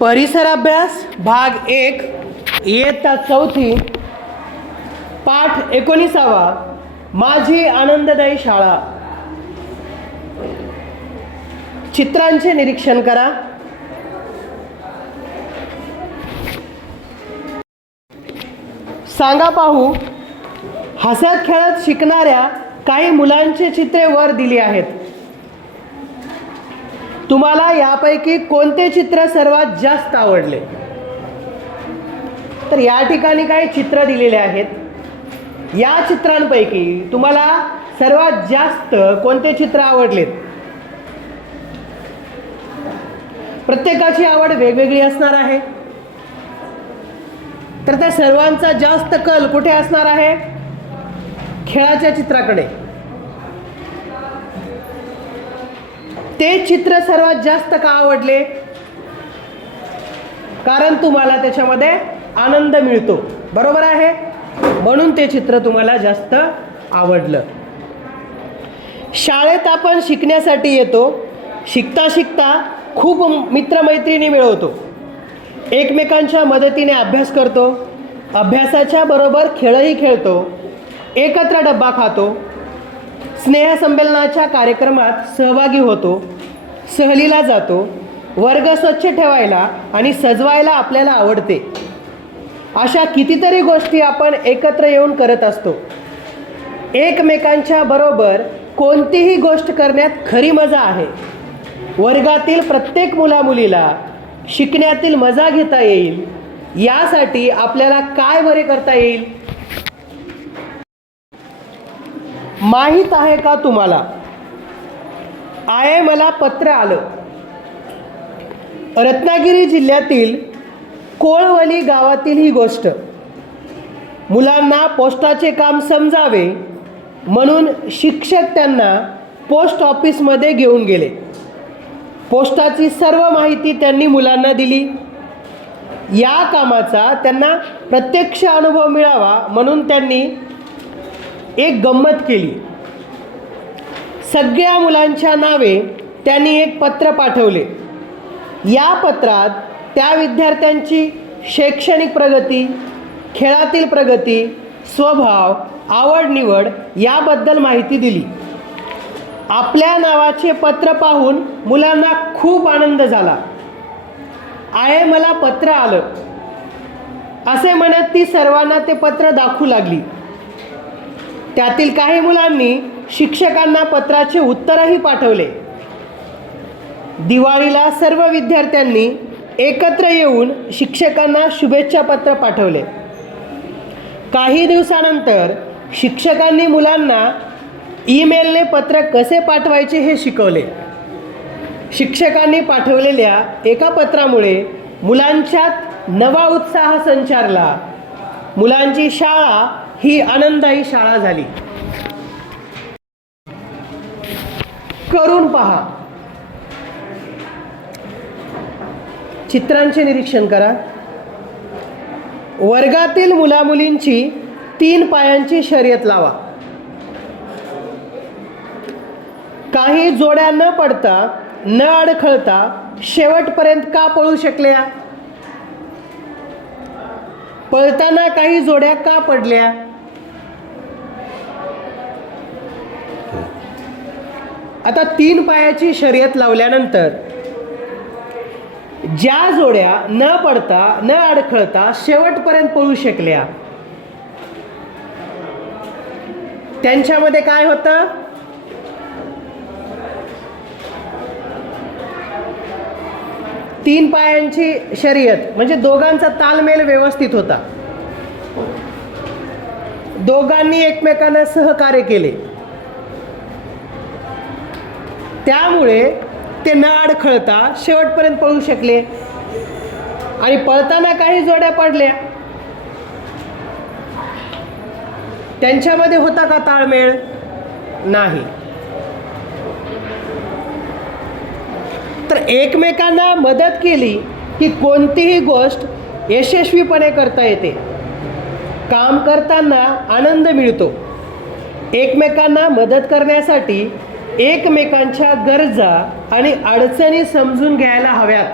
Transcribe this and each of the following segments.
परिसर अभ्यास भाग एक. इयत्ता चौथी पाठ एकोणीसावा माझी आनंददायी शाळा. चित्रांचे निरीक्षण करा. सांगा पाहू हसत खेळत शिकणाऱ्या काही मुलांचे चित्रे वर दिली आहेत. तुम्हाला यापैकी कोणते चित्र सर्वात जास्त आवडले? तर या ठिकाणी काही चित्र दिलेले आहेत. या चित्रांपैकी तुम्हाला सर्वात जास्त कोणते चित्र आवडलेत? प्रत्येकाची आवड वेगवेगळी असणार आहे. तर त्या सर्वांचा जास्त कल कुठे असणार आहे? खेळाच्या चित्राकडे. ते चित्र सर्वात जास्त का आवडले? कारण तुम्हाला त्याच्यामध्ये आनंद मिळतो. बरोबर आहे? म्हणून ते चित्र तुम्हाला जास्त आवडलं. शाळेत आपण शिकण्यासाठी येतो. शिकता शिकता खूप मित्रमैत्रिणी मिळवतो. एकमेकांच्या मदतीने अभ्यास करतो. अभ्यासाच्या बरोबर खेळही खेळतो. एकत्र डब्बा खातो. स्नेहसंमेलनाच्या कार्यक्रमात सहभागी होतो सहलीला जातो वर्ग स्वच्छ ठेवायला आणि सजवायला आपल्याला आवडते. अशा कितीतरी गोष्टी आपण एकत्र येऊन करत असतो. एकमेकांच्या बरोबर कोणतीही गोष्ट करण्यात खरी मजा आहे. वर्गातील प्रत्येक मुलामुलीला शिकण्यातील मजा घेता येईल. यासाठी आपल्याला काय बरे करता येईल? माहीत आहे का तुम्हाला? आय मला पत्र आलं. रत्नागिरी जिल्ह्यातील कोळवली गावातील ही गोष्ट. मुलांना पोस्टाचे काम समजावे म्हणून शिक्षक त्यांना पोस्ट ऑफिसमध्ये घेऊन गेले. पोस्टाची सर्व माहिती त्यांनी मुलांना दिली. या कामाचा त्यांना प्रत्यक्ष अनुभव मिळावा म्हणून त्यांनी एक गंमत केली. सगळ्या मुलांच्या नावे त्यांनी एक पत्र पाठवले. या पत्रात त्या विद्यार्थ्यांची शैक्षणिक प्रगती खेळातील प्रगती स्वभाव आवड निवड याबद्दल माहिती दिली. आपल्या नावाचे पत्र पाहून मुलांना खूप आनंद झाला. आहे मला पत्र आलं. असे म्हणत ती सर्वांना ते पत्र दाखवू लागली. त्यातील काही मुलांनी शिक्षकांना पत्राचे उत्तरही पाठवले. दिवाळीला सर्व विद्यार्थ्यांनी एकत्र येऊन शिक्षकांना शुभेच्छा पत्र पाठवले. काही दिवसानंतर शिक्षकांनी मुलांना ईमेलने पत्र कसे पाठवायचे हे शिकवले. शिक्षकांनी पाठवलेल्या एका पत्रामुळे मुलांच्यात नवा उत्साह संचारला. मुलांची शाळा ही आनंदायी शाळा झाली. करून पहा. चित्रांचे निरीक्षण करा. वर्गातील मुलामुलींची तीन पायांची शर्यत लावा. काही जोड्या न पडता न अडखळता शेवटपर्यंत का पळू शकल्या? पळताना काही जोड्या का पडल्या? आता तीन पायाची शर्यत लावल्यानंतर ज्या जोड्या न पडता न अडखळता शेवटपर्यंत पळू शकल्या. त्यांच्यामध्ये काय होतं? तीन पायांची शर्यत म्हणजे दोघांचा तालमेल व्यवस्थित होता. दोघांनी एकमेकांना सहकार्य केले. त्यामुळे ते न अडखळता शेवटपर्यंत पळू शकले. आणि पळताना काही जोड्या पडल्या. त्यांच्यामध्ये होता का ताळमेळ? नाही. तर एकमेकांना मदत केली की कोणतीही गोष्ट यशस्वीपणे करता येते. काम करताना आनंद मिळतो. एकमेकांना मदत करण्यासाठी एकमेकांच्या गरजा आणि अडचणी समजून घ्यायला हव्यात.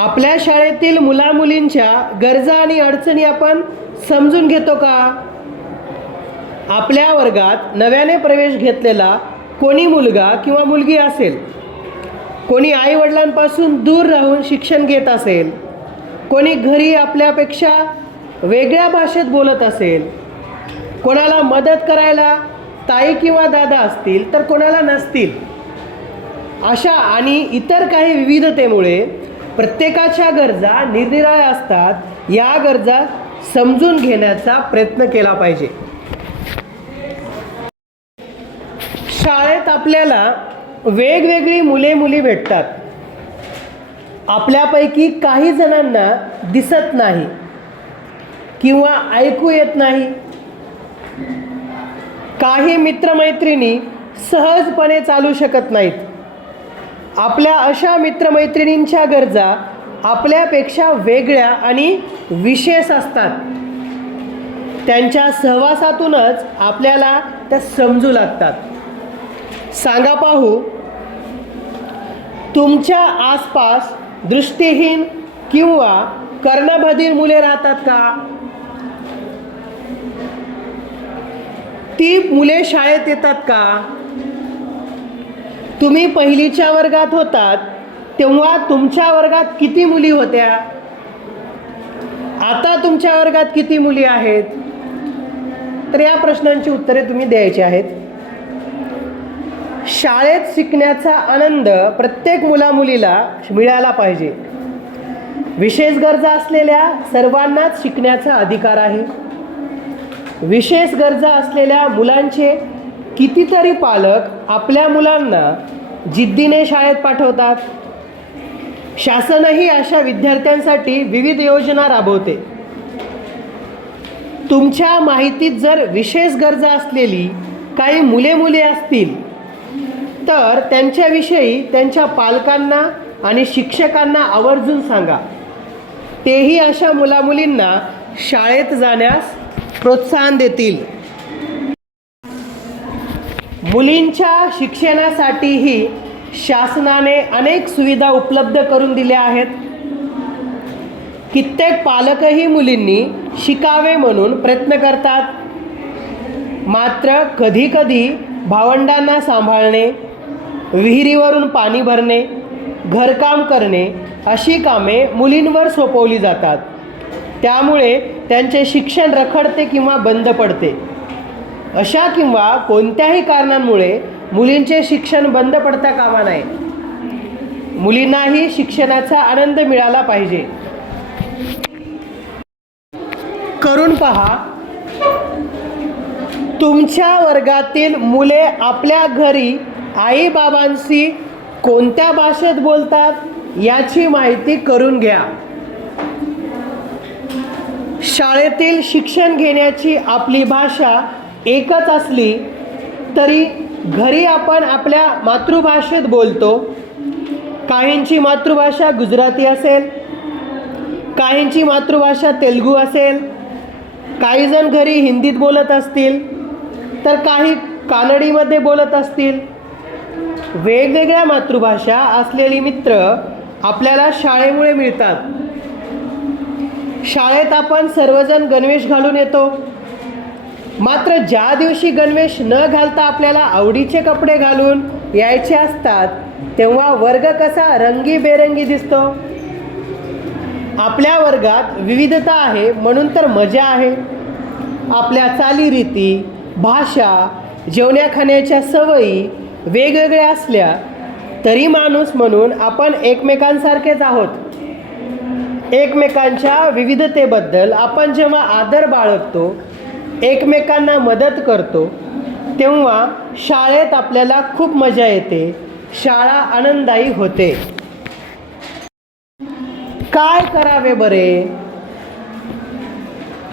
आपल्या शाळेतील मुलामुलींच्या गरजा आणि अडचणी आपण समजून घेतो का? आपल्या वर्गात नव्याने प्रवेश घेतलेला कोणी मुलगा किंवा मुलगी असेल? कोणी आईवडिलांपासून दूर राहून शिक्षण घेत असेल? कोणी घरी आपल्यापेक्षा वेगळ्या भाषेत बोलत असेल? कोणाला मदत करायला ताई किंवा दादा असतील तर कोणाला नसतील. अशा आणि इतर काही विविधतेमुळे प्रत्येकाच्या गरजा निरनिराळ्या असतात या गरजा समजून घेण्याचा प्रयत्न केला पाहिजे. शाळेत आपल्याला वेगवेगळी मुले मुली भेटतात. आपल्यापैकी काही जणांना दिसत नाही किंवा ऐकू येत नाही. काही मित्रमैत्रिणी सहजपणे चालू शकत नाहीत. आपल्या अशा मित्रमैत्रिणींच्या गरजा आपल्यापेक्षा वेगळ्या आणि विशेष असतात. त्यांच्या सहवासातूनच आपल्याला त्या समजू लागतात. सांगा पाहू तुमच्या आसपास दृष्टीहीन किंवा कर्णबधीर मुले राहतात का? ती मुले शाळेत येतात का? तुम्ही पहिलीच्या वर्गात होतात तेव्हा तुमच्या वर्गात किती मुली होत्या? आता तुमच्या वर्गात किती मुली आहेत? तर या प्रश्नांची उत्तरे तुम्ही द्यायची आहेत. शाळेत शिकण्याचा आनंद प्रत्येक मुलामुलीला मिळाला पाहिजे. विशेष गरजा असलेल्या सर्वांनाच शिकण्याचा अधिकार आहे. विशेष गरजा असलेल्या मुलांचे कितीतरी पालक आपल्या मुलांना जिद्दीने शाळेत पाठवतात. शासनही अशा विद्यार्थ्यांसाठी विविध योजना राबवते. तुमच्या माहितीत जर विशेष गरजा असलेली काही मुले मुली असतील तर त्यांच्याविषयी त्यांच्या पालकांना आणि शिक्षकांना आवर्जून सांगा. तेही अशा मुलामुलींना शाळेत जाण्यास प्रोत्साहन देतील. मुलींच्या शिक्षणासाठीही शासनाने अनेक सुविधा उपलब्ध करून दिल्या आहेत. कित्येक पालकही मुलींनी शिकावे म्हणून प्रयत्न करतात. मात्र कधीकधी भावंडांना सांभाळणे विहिरीवरून पाणी भरणे घरकाम करणे अशी कामे मुलींवर सोपवली जातात. त्यामुळे त्यांचे शिक्षण रखडते किंवा बंद पडते. अशा किंवा कोणत्याही कारणांमुळे मुलींचे शिक्षण बंद पडता कामा नये. मुलींनाही शिक्षणाचा आनंद मिळाला पाहिजे. करून पहा तुमच्या वर्गातील मुले आपल्या घरी आईबाबांशी कोणत्या भाषेत बोलतात याची माहिती करून घ्या. शाळेतील शिक्षण घेण्याची आपली भाषा एकच असली तरी घरी आपण आपल्या मातृभाषेत बोलतो. काहींची मातृभाषा गुजराती असेल काहींची मातृभाषा तेलगू असेल काही जण घरी हिंदीत बोलत असतील तर काही कानडीमध्ये बोलत असतील. वेगवेगळ्या मातृभाषा असलेली मित्र आपल्याला शाळेमुळे मिळतात. शाळेत आपण सर्वजण गणवेश घालून येतो. मात्र ज्या दिवशी गणवेश न घालता आपल्याला आवडीचे कपडे घालून यायचे असतात तेव्हा वर्ग कसा रंगीबेरंगी दिसतो? आपल्या वर्गात विविधता आहे म्हणून तर मजा आहे. आपल्या चालीरीती भाषा जेवण्या खाण्याच्या सवयी वेगवेगळ्या असल्या तरी माणूस म्हणून आपण एकमेकांसारखेच आहोत. एकमेकांच्या विविधतेबद्दल आपण जेव्हा आदर बाळगतो एकमेकांना मदत करतो तेव्हा शाळेत आपल्याला खूप मजा येते शाळा आनंददायी होते. काय करावे बरे?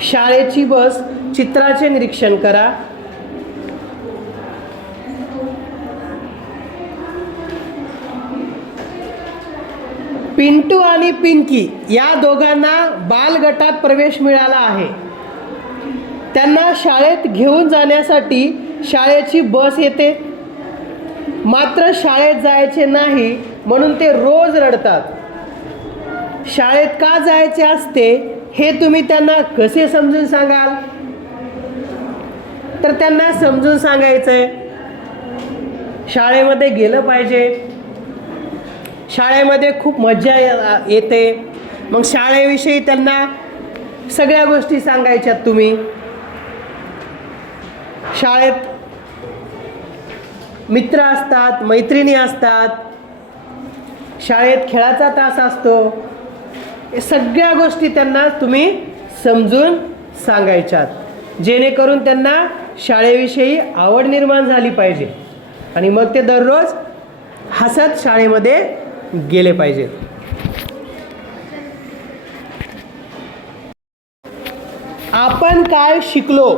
शाळेची बस चित्राचे निरीक्षण करा. पिंटू आणि पिंकी या दोघांना बालगटात प्रवेश मिळाला आहे. त्यांना शाळेत घेऊन जाण्यासाठी शाळेची बस येते. मात्र शाळेत जायचे नाही म्हणून ते रोज रडतात. शाळेत का जायचे असते हे तुम्ही त्यांना कसे समजून सांगाल? तर त्यांना समजून सांगायचं आहे शाळेमध्ये गेलं पाहिजे. शाळेमध्ये खूप मज्जा ये- येते. मग शाळेविषयी त्यांना सगळ्या गोष्टी सांगायच्यात तुम्ही. शाळेत मित्र असतात मैत्रिणी असतात. शाळेत खेळाचा तास असतो. सगळ्या गोष्टी त्यांना तुम्ही समजून सांगायच्यात. जेणेकरून त्यांना शाळेविषयी आवड निर्माण झाली पाहिजे. आणि मग ते दररोज हसत शाळेमध्ये गेले पाहिजेत आपण काय शिकलो?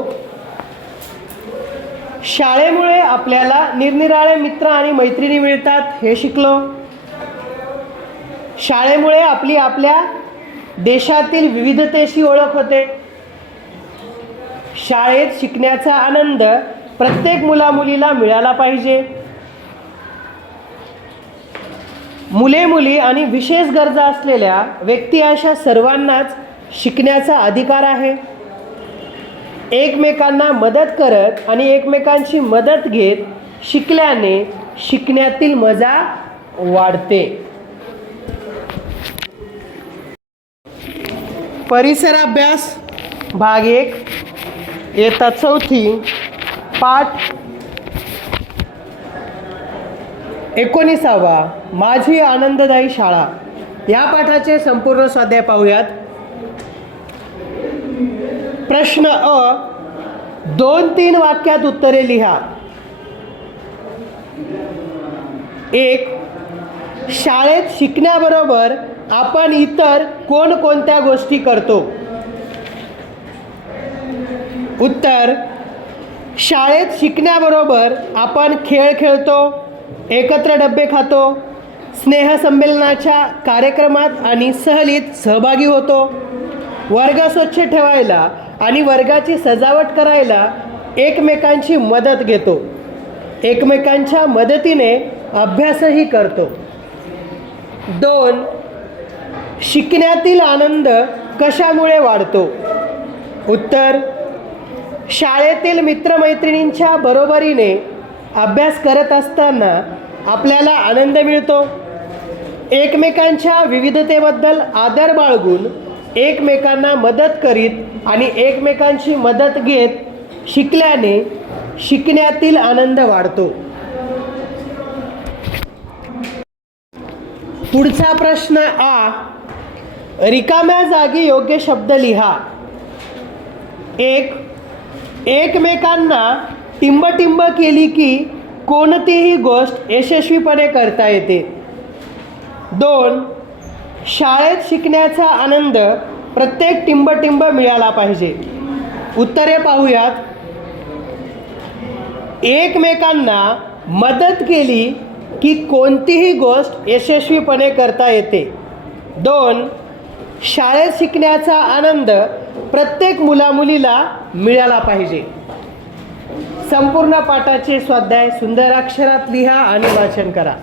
शाळेमुळे आपल्याला निरनिराळे मित्र आणि मैत्रिणी मिळतात हे शिकलो. शाळेमुळे आपली आपल्या देशातील विविधतेशी ओळख होते. शाळेत शिकण्याचा आनंद प्रत्येक मुलामुलीला मिळाला पाहिजे. मुले मुली आणि विशेष गरजा असलेल्या व्यक्ती अशा सर्वांनाच शिकण्याचा अधिकार आहे. एकमेकांना मदत करत आणि एकमेकांची मदत घेत शिकल्याने शिकण्यातील मजा वाढते. परिसराभ्यास भाग एक. येता चौथी. पाठ एकोणीसावा. माझी आनंददायी शाळा. या पाठाचे संपूर्ण स्वाध्याय पाहूयात. प्रश्न अ दोन तीन वाक्यात उत्तरे लिहा. एक शाळेत शिकण्याबरोबर आपण इतर कोणकोणत्या गोष्टी करतो? उत्तर शाळेत शिकण्याबरोबर आपण खेळ खेळतो एकत्र डब्बे खातो स्नेहसंमेलनाच्या कार्यक्रमात आणि सहलीत सहभागी होतो. वर्ग स्वच्छ ठेवायला आणि वर्गाची सजावट करायला एकमेकांची मदत घेतो. एकमेकांच्या मदतीने अभ्यासही करतो. दोन शिकण्यातील आनंद कशामुळे वाढतो? उत्तर शाळेतील मित्रमैत्रिणींच्या बरोबरीने अभ्यास करत असताना आपल्याला आनंद मिळतो. एकमेकांच्या विविधतेबद्दल आदर बाळगून एकमेकांना मदत करीत आणि एकमेकांची मदत घेत शिकल्याने शिकण्यातील आनंद वाढतो. पुढचा प्रश्न आ रिकाम्या जागी योग्य शब्द लिहा. एक एकमेकांना टिंबटिंब केली की कोणतीही गोष्ट यशस्वीपणे करता येते. दोन शाळेत शिकण्याचा आनंद प्रत्येक टिंबटिंब मिळाला पाहिजे. उत्तरे पाहूयात. एकमेकांना मदत केली की कोणतीही गोष्ट यशस्वीपणे करता येते. दोन शाळेत शिकण्याचा आनंद प्रत्येक मुलामुलीला मिळाला पाहिजे. संपूर्ण पाठाचे स्वाध्याय सुंदर अक्षरात लिहा आणि वाचन करा.